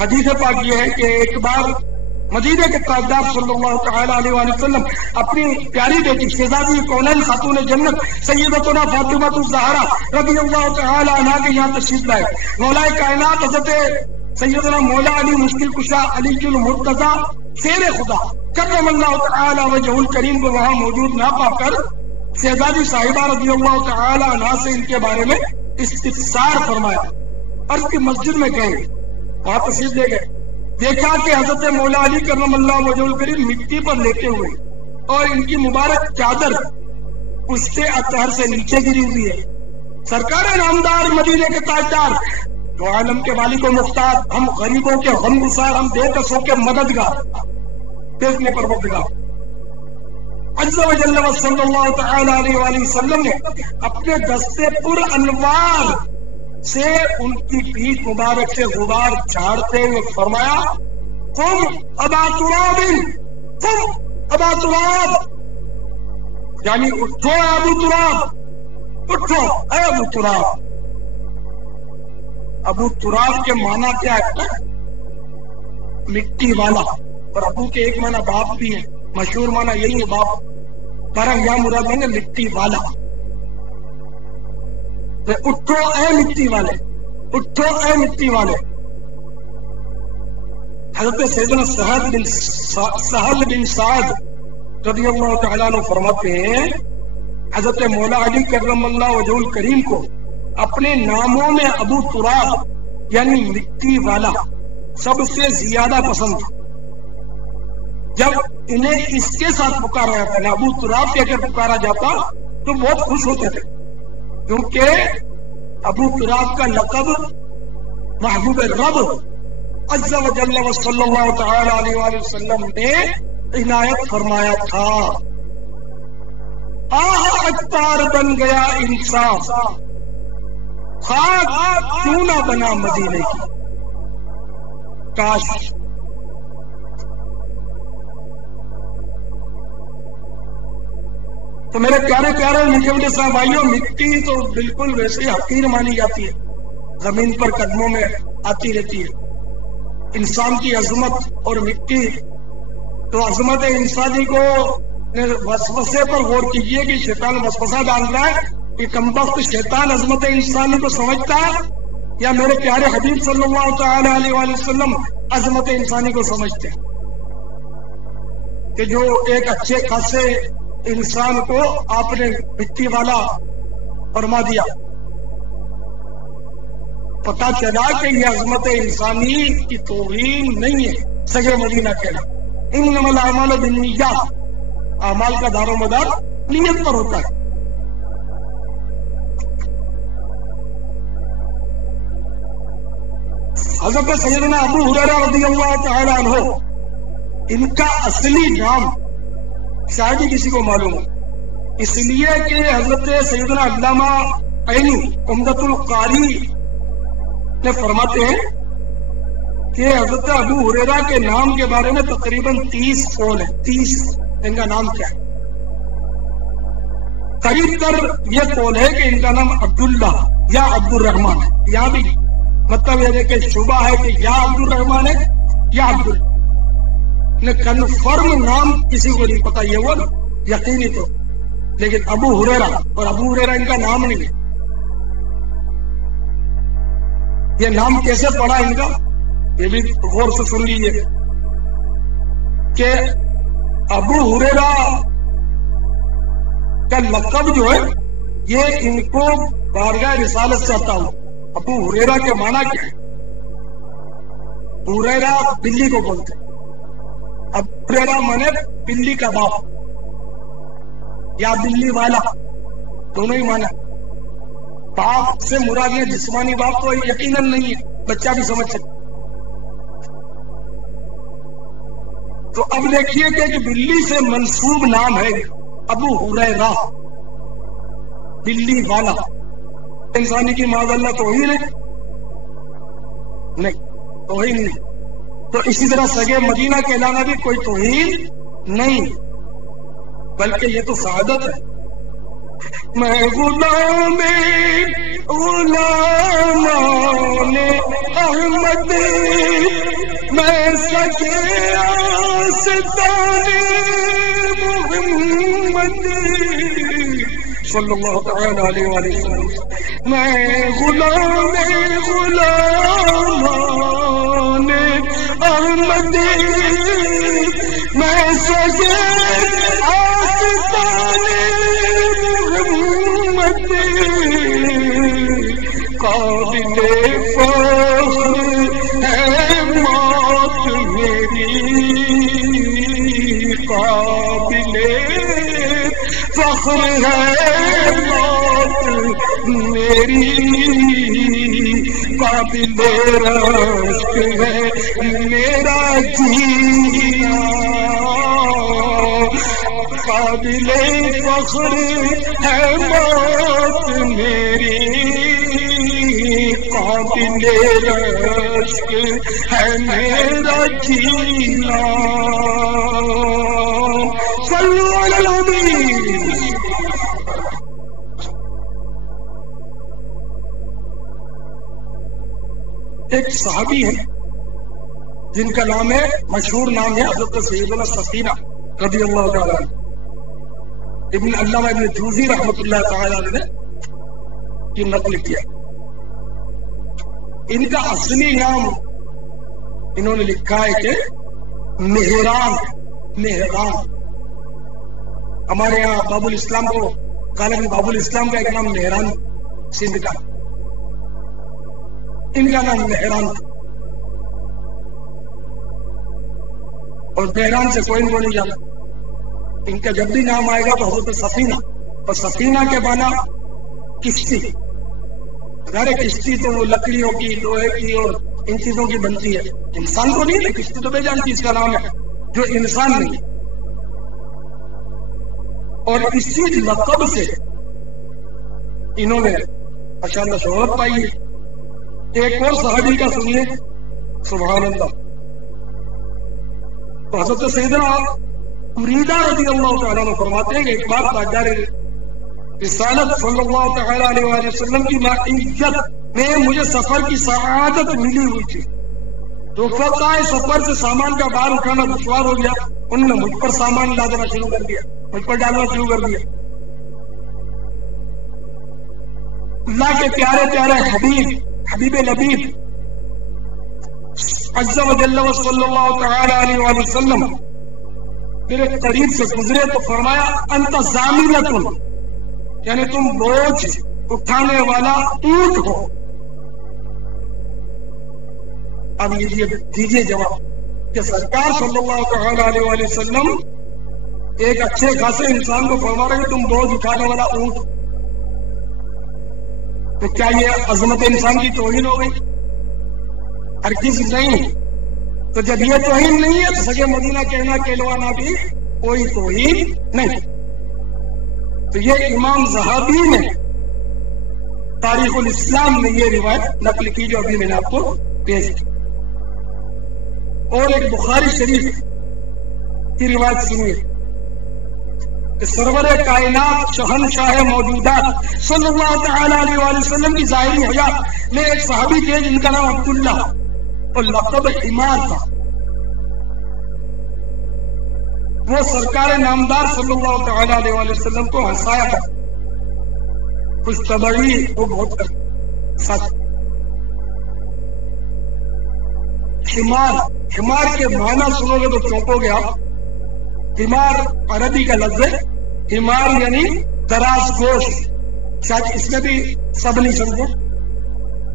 حدیث پاک یہ ہے کہ ایک بار مدینہ کے تاجدار صلی اللہ تعالی علیہ وآلہ وسلم اپنی پیاری بیٹی شہزادی کونین خاتون جنت سیدتنا فاطمہ الزہرا رضی اللہ تعالی عنہا کے یہاں تشریف لائے. مولا کائنات حضرت سیدنا مولا علی مشکل کشا علی المرتضی شیر خدا کرم اللہ تعالی وجہ الکریم کو وہاں موجود نہ پا کر شہزادی صاحبہ رضی اللہ تعالی عنہا سے ان کے بارے میں استفسار فرمایا اور اس کی مسجد میں گئے. وہاں تشریف لے گئے. دیکھا کہ حضرت مولا علی کرم اللہ وجہ الکریم مٹی پر لیٹے ہوئے اور ان کی مبارک چادر اس سے اطہر سے نیچے گری ہوئی ہے. سرکار نامدار مدینے کے تاجدار تو عالم کے مالک و مختار، ہم غریبوں کے غم گسار، ہم بے کسوں کے مددگار، دیکھنے پروردگار عز و جل و صلی اللہ تعالی علیہ وآلہ وسلم نے اپنے دستے پر انوار سے ان کی پیٹھ مبارک سے غبار جھاڑتے ہوئے فرمایا قم ابا تراب، قم ابا تراب، یعنی اٹھو اے ابو تراب، اٹھو اے ابو تراب. ابو تراب کے معنی کیا ہے؟ مٹی والا. اور ابو کے ایک معنی باپ بھی ہے، مشہور معنی یہی ہے باپ، پر یہاں مراد ہے مٹی والا. اٹھو اے مٹی والے، اٹھو اے مٹی والے. حضرت سیدنا سہل بن سعد رضی اللہ تعالیٰ عنہ فرماتے ہیں حضرت مولا علی کرم اللہ وجہ الکریم کو اپنے ناموں میں ابو تراب یعنی مٹی والا سب سے زیادہ پسند تھا. جب انہیں اس کے ساتھ پکارا جاتا ہے ابو تراب کہہ کر پکارا جاتا تو بہت خوش ہوتے تھے، کیونکہ ابو تراب کا لقب محبوب رب عز و جل و صلی اللہ تعالی علیہ وآلہ وسلم نے عنایت فرمایا تھا. آہ اختار بن گیا انسان، خاک کیوں نہ بنا مدینے کی. کاش تو میرے پیارے پیارے میٹھے صاحب بھائیوں، مٹی تو بالکل ویسے ہی حقیر مانی جاتی ہے، زمین پر قدموں میں آتی رہتی ہے. انسان کی عظمت اور مٹی تو عظمت انسانی کو وسوسے پر غور کیجئے کہ شیطان وسوسہ ڈال رہا ہے کہ کمبخت شیطان عظمت انسانی کو سمجھتا ہے یا میرے پیارے حبیب صلی اللہ تعالی علیہ وآلہ وسلم عظمت انسانی کو سمجھتے ہیں کہ جو ایک اچھے خاصے انسان کو آپ نے مٹی والا فرما دیا. پتا چلا کہ یہ عظمت انسانی کی توہین نہیں ہے. سگے مدینہ کہنا انما الاعمال بالنیات، اعمال کا دار و مدار نیت پر ہوتا ہے. حضرت سیدنا ابو ہریرہ رضی اللہ تعالی عنہ، ان کا اصلی نام شاید ہی کسی کو معلوم ہو، اس لیے کہ حضرت سیدنا علامہ عینی عمدۃ القاری نے فرماتے ہیں کہ حضرت ابو ہریرہ کے نام کے بارے میں تقریباً 30 قول ہے. 30 ان کا نام کیا ہے؟ قریب تر یہ قول ہے کہ ان کا نام عبداللہ یا عبد الرحمن ہے. یہاں بھی مطلب یہ ہے کہ شبہ ہے کہ یا عبد الرحمن ہے یا عبداللہ. کنفرم نام کسی کو نہیں پتا، یہ وہ یقینی تو، لیکن ابو ہریرہ اور ابو ہریرہ ان کا نام نہیں ہے. یہ نام کیسے پڑا ان کا یہ بھی غور سے سن لیجیے کہ ابو ہریرہ کا لقب جو ہے یہ ان کو بارگاہ رسالت سے آتا ہوں. ابو ہریرہ کے معنی کیا ہے؟ ہریرہ بلی کو بولتے ہیں. اب ہریرہ مانے بلی کا باپ یا بلی والا، دونوں ہی مانا. باپ سے مراد یہ جسمانی باپ تو یقیناً نہیں ہے، بچہ بھی سمجھ سکتا. تو اب دیکھیے کہ بلی سے منسوب نام ہے ابو ہریرہ، بلی والا. انسانی کی معاذ اللہ توہین ہے؟ نہیں، توہین نہیں. تو اسی طرح سگے مدینہ کہلانا بھی کوئی توہین نہیں، بلکہ یہ تو سعادت ہے. میں غلام غلامان احمد میں سجے آستان محمد صلی اللہ تعالی علیہ وآلہ وسلم میں غلامان احمد میں سجے آستان محمد قابل فخر ہے موت میری قابل فخر ہے موت میری قابل رشک ہے میرا جینا قابل فخر ہے موت میری قابل رشک ہے میرا جینا صلو علی النبی. ایک صحابی ہے جن کا نام ہے مشہور نام ہے حضرت سیدنا سفینہ رضی اللہ تعالیٰ عنہ. ابن علامہ ابن جوزی رحمۃ اللہ تعالیٰ عنہ نے یہ نقل کیا. ان کا اصلی نام انہوں نے لکھا ہے کہ مہران. ہمارے یہاں باب الاسلام کو غالباً باب الاسلام کا ایک نام مہران سندھ کا، ان کا نام مہران تھا. اور مہران سے کوئی نہیں جانا. ان کا جب بھی نام آئے گا تو حضرت سفینہ، اور سفینہ کے معنی کشتی. ظاہر کشتی تو وہ لکڑیوں کی، لوہے کی اور ان چیزوں کی بنتی ہے، انسان کو نہیں. کشتی تو بے جان چیز کا نام ہے جو انسان نہیں. اور اسی لقب سے انہوں نے ماشاءاللہ شہرت پائی ہے. ایک اور صحابی کا سنیے، سبحان اللہ. تو حضرت سیدنا مریدہ رضی اللہ تعالیٰ عنہ فرماتے ہیں کہ ایک بار تاجدار رسالت صلی اللہ تعالیٰ علیہ وآلہ وسلم کی معیت میں مجھے سفر کی سعادت ملی ہوئی تھی. تو فقائے سفر سے سامان کا بار اٹھانا دشوار ہو گیا. انہوں نے مجھ پر سامان لادنا شروع کر دیا، مجھ پر ڈالنا شروع کر دیا. اللہ کے پیارے پیارے حبیب لبیب عز و جل و صلی اللہ تعالی علیہ وآلہ وسلم میرے قریب سے گزرے تو فرمایا انت زامنۃ، یعنی تم بوجھ اٹھانے والا اونٹ ہو. اب یہ دیجیے جواب کہ سرکار صلی اللہ تعالی علیہ وآلہ وسلم ایک اچھے خاصے انسان کو فرما رہے کہ تم بوجھ اٹھانے والا اونٹ. تو کیا یہ عظمت انسان کی توہین ہو گئی؟ ہرگز نہیں. تو جب یہ توہین نہیں ہے تو سگے مدینہ کہنا کہلوانا بھی کوئی توہین نہیں. تو یہ امام ذہبی نے تاریخ الاسلام میں یہ روایت نقل کی جو ابھی میں نے آپ کو پیش کی. اور ایک بخاری شریف کی روایت سنیے کہ سرور کائنات شہنشاہ موجودات صلی اللہ تعالی علیہ وآلہ وسلم کی ظاہری حیات میں ایک صحابی تھے جن کا نام عبداللہ اور لقب حمار تھا. وہ سرکار نامدار صلی اللہ تعالی علیہ وآلہ وسلم کو ہنسایا تھا. کچھ تبڑی وہ بہت سچ. حمار کے معنی سنو گے تو چونکو گے آپ. حمار عربی کا لفظ ہے. حمار یعنی دراز گوش. شاید اس میں بھی سب نہیں سمجھے.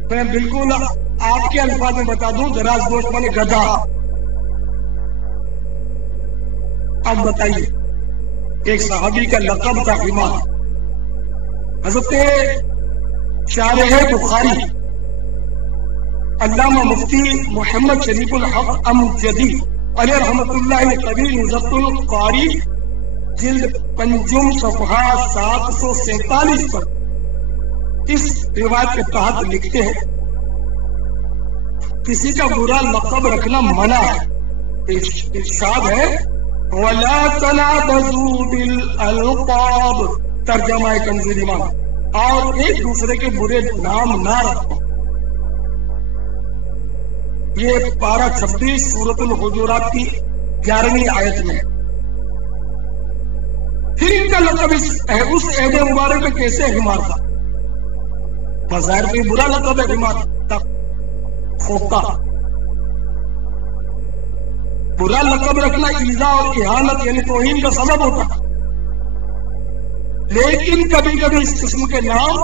میں بالکل آپ کے الفاظ میں بتا دوں، دراز گوش مانے گدھا. اب بتائیے، ایک صحابی کا لقب تھا حمار. حضرت شارح بخاری علامہ مفتی محمد شریف الحق امجدی علیہ رحمۃ اللہ قبیل نزت القاری جلد پنجم صفحہ 747 پر اس روایت کے تحت لکھتے ہیں کسی کا برا لقب رکھنا منع ہے. ارشاد ہے وَلَا تَنَابَزُوا بِالْأَلْقَابِ. ترجمہ کنز ایمان. اور ایک دوسرے کے برے نام نہ رکھو. یہ پارہ 26 سورۃ الحجرات کی 11ویں آیت میں. پھر ان کا لقب اس عہد مبارک میں کیسے حمار تھا؟ بظاہر کوئی برا لقب ہے حمار تھا، خوفتا. برا لقب رکھنا ایذا اور اہانت یعنی توہین کا سبب ہوتا، لیکن کبھی کبھی اس قسم کے نام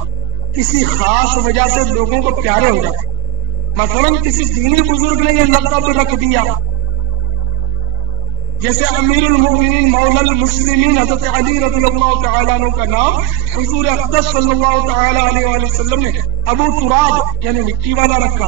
کسی خاص وجہ سے لوگوں کو پیارے ہو جاتے. مثلا کسی دینی بزرگ نے یہ لقب رکھ دیا، جیسے امیر المؤمنین مولا المسلمین حضرت علی رضی اللہ تعالیٰ عنہ کا نام حضور اقدس صلی اللہ تعالیٰ علیہ وسلم نے ابو تراب یعنی مٹی والا رکھا.